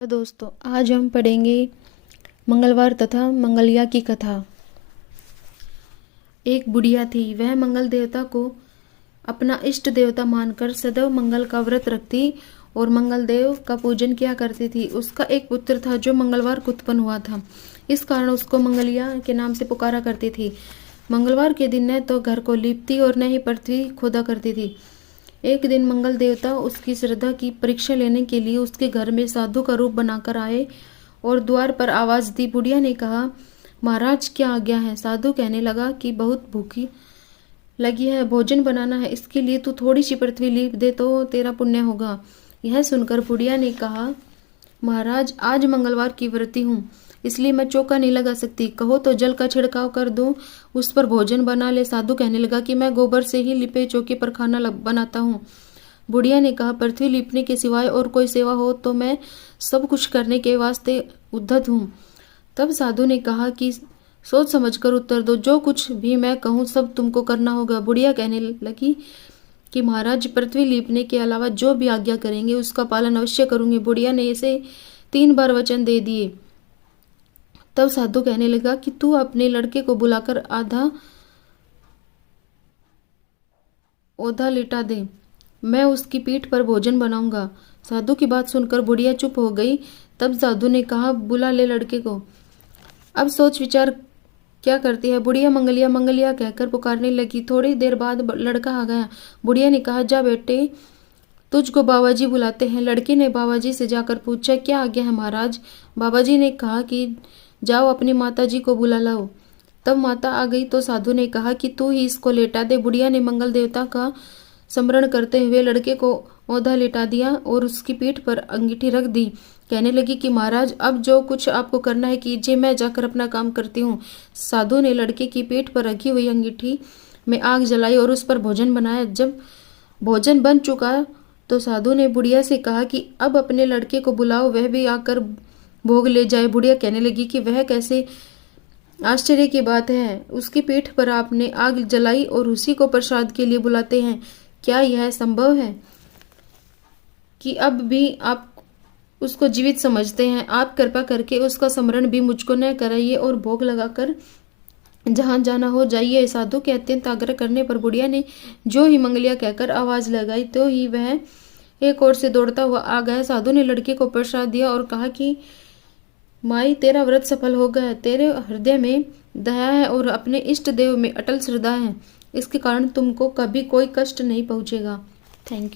तो दोस्तों, आज हम पढ़ेंगे मंगलवार तथा मंगलिया की कथा। एक बुढ़िया थी। वह मंगल देवता को अपना इष्ट देवता मानकर सदैव मंगल का व्रत रखती और मंगल देव का पूजन किया करती थी। उसका एक पुत्र था जो मंगलवार को उत्पन्न हुआ था। इस कारण उसको मंगलिया के नाम से पुकारा करती थी। मंगलवार के दिन न तो घर को लीपती और न ही पृथ्वी खोदा करती थी। एक दिन मंगल देवता उसकी श्रद्धा की परीक्षा लेने के लिए उसके घर में साधु का रूप बनाकर आए और द्वार पर आवाज दी। बुढ़िया ने कहा, महाराज क्या आज्ञा है? साधु कहने लगा कि बहुत भूखी लगी है, भोजन बनाना है, इसके लिए तू थोड़ी सी पृथ्वी लीप दे तो तेरा पुण्य होगा। यह सुनकर बुढ़िया ने कहा, महाराज आज मंगलवार की व्रती हूँ, इसलिए मैं चौका नहीं लगा सकती। कहो तो जल का छिड़काव कर दूं, उस पर भोजन बना ले। साधु कहने लगा कि मैं गोबर से ही लिपे चौके पर खाना बनाता हूँ। बुढ़िया ने कहा, पृथ्वी लिपने के सिवाय और कोई सेवा हो तो मैं सब कुछ करने के वास्ते उद्धत हूँ। तब साधु ने कहा कि सोच समझकर उत्तर दो, जो कुछ भी मैं कहूँ सब तुमको करना होगा। बुढ़िया कहने लगी कि महाराज पृथ्वी लीपने के अलावा जो भी आज्ञा करेंगे उसका पालन अवश्य करूंगी। बुढ़िया ने इसे 3 बार वचन दे दिए। तब साधु कहने लगा कि तू अपने लड़के को बुलाकर आधा ओधा लिटा दे, मैं उसकी पीठ पर भोजन बनाऊंगा। साधु की बात सुनकर बुढ़िया चुप हो गई। तब साधु ने कहा, बुला ले लड़के को। अब सोच विचार क्या करती है? बुढ़िया मंगलिया मंगलिया कहकर पुकारने लगी। थोड़ी देर बाद लड़का आ गया। बुढ़िया ने कहा, जा बेटे, तुझको बाबाजी बुलाते हैं। लड़के ने बाबाजी से जाकर पूछा, क्या आज्ञा है महाराज? बाबाजी ने कहा कि जाओ अपनी माता जी को बुला लाओ। तब माता आ गई तो साधु ने कहा कि तू ही इसको लेटा दे। बुढ़िया ने मंगल देवता का स्मरण करते हुए लड़के को औधा लेटा दिया और उसकी पीठ पर अंगीठी रख दी। कहने लगी कि महाराज अब जो कुछ आपको करना है कीजिए, मैं जाकर अपना काम करती हूँ। साधु ने लड़के की पीठ पर रखी हुई अंगीठी में आग जलाई और उस पर भोजन बनाया। जब भोजन बन चुका तो साधु ने बुढ़िया से कहा कि अब अपने लड़के को बुलाओ, वह भी आकर भोग ले जाए। बुढ़िया कहने लगी कि वह कैसे आश्चर्य की बात है, उसकी पीठ पर आपने आग जलाई और उसी को प्रसाद के लिए बुलाते हैं। क्या यह संभव है कि अब भी आप उसको जीवित समझते हैं? आप कृपा करके उसका स्मरण भी मुझको न कराइए और भोग लगाकर जहां जाना हो जाइए। साधु के अत्यंत आग्रह करने पर बुढ़िया ने जो ही मंगलिया कहकर आवाज लगाई तो ही वह एक ओर से दौड़ता हुआ आ गया। साधु ने लड़के को प्रसाद दिया और कहा कि माई, तेरा व्रत सफल हो गया। तेरे हृदय में दया है और अपने इष्ट देव में अटल श्रद्धा है, इसके कारण तुमको कभी कोई कष्ट नहीं पहुंचेगा। Thank you.